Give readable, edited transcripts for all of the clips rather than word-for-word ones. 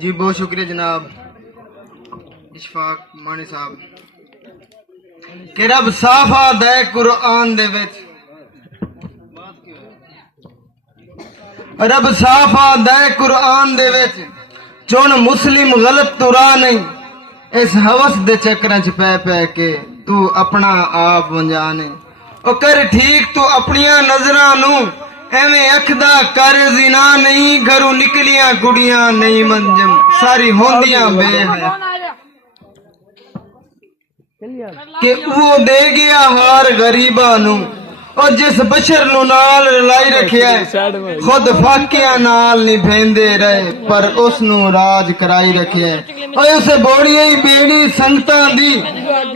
जी बहुत शुक्रिया जनाब इशफाक मानी साहब कि रब साफा दे कुरान दे विच रब साफा दे कुरान दे विच चुन मुस्लिम गलत तुरा नहीं इस हवस दे चक्करां च पै पै के तू अपना आप वंजाने ओ कर ठीक तू अपनियां नजरां नू एवें अखदा कर जिना नहीं घरों निकलियां कुड़ियां नहीं मंजम सारी होंदियां बेहया कि वो दे गया हार गरीबा नू और जिस बशर नू नाल लाई रखिया खुद फाकिया नाल नहीं भेंदे रहे पर उस नू राज कराई रखिया और उसे बोड़िया ही बेड़ी संगतां दी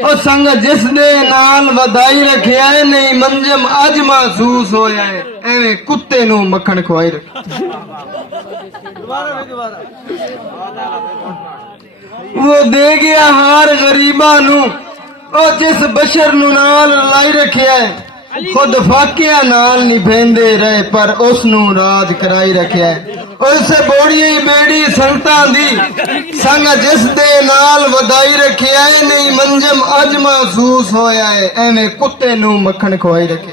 और संग जिस दे नाल वधाई रखिया नहीं मंजम अज महसूस होया है एवें कुत्ते नू मक्खन खवाई रखिया वो दे गया हार गरीबा नू और जिस बशर नू नाल लाई रखिया है खुद फाकिया नाल नहीं भेंदे रहे पर उस नू राज कराई रखिया है उसे बोड़ी बेड़ी संगतां दी संग जिस दे नाल वधाई रखिया है नहीं मंजम अज महसूस होया है एवें कुत्ते नू मक्खन खवाई रखे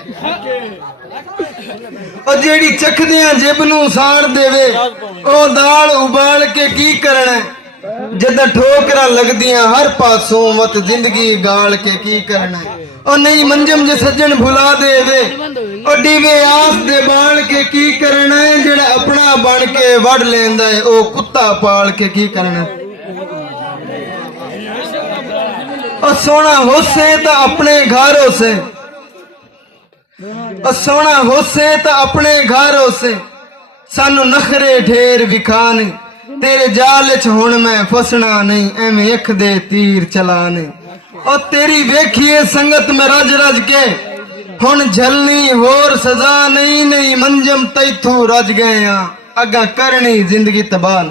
और जेड़ी चखदियां जिब नू साड़ देवे ओ दाल उबाल के की करना है जदा ठोकरा लगदियां हर पासों मत जिंदगी गाल के की करना है और नहीं मंजम जे सज्जन भुला देवे और डीवे आस दे बाल के की करना है जेड़ा अपना बन के वड़ लेंदा है ओ कुत्ता पाल के की करना है और सोना होसे तो अपने घरों से और सोना होसे तो अपने घरों से सानू नखरे ढेर विखाने तेरे जाल च हुण मैं फसना नहीं एवें अख दे तीर चलाने और तेरी वेखिए संगत में रज रज के हुण झलनी होर सजा नहीं नहीं मंजम तैथू रज गए अगा करनी जिंदगी तबाह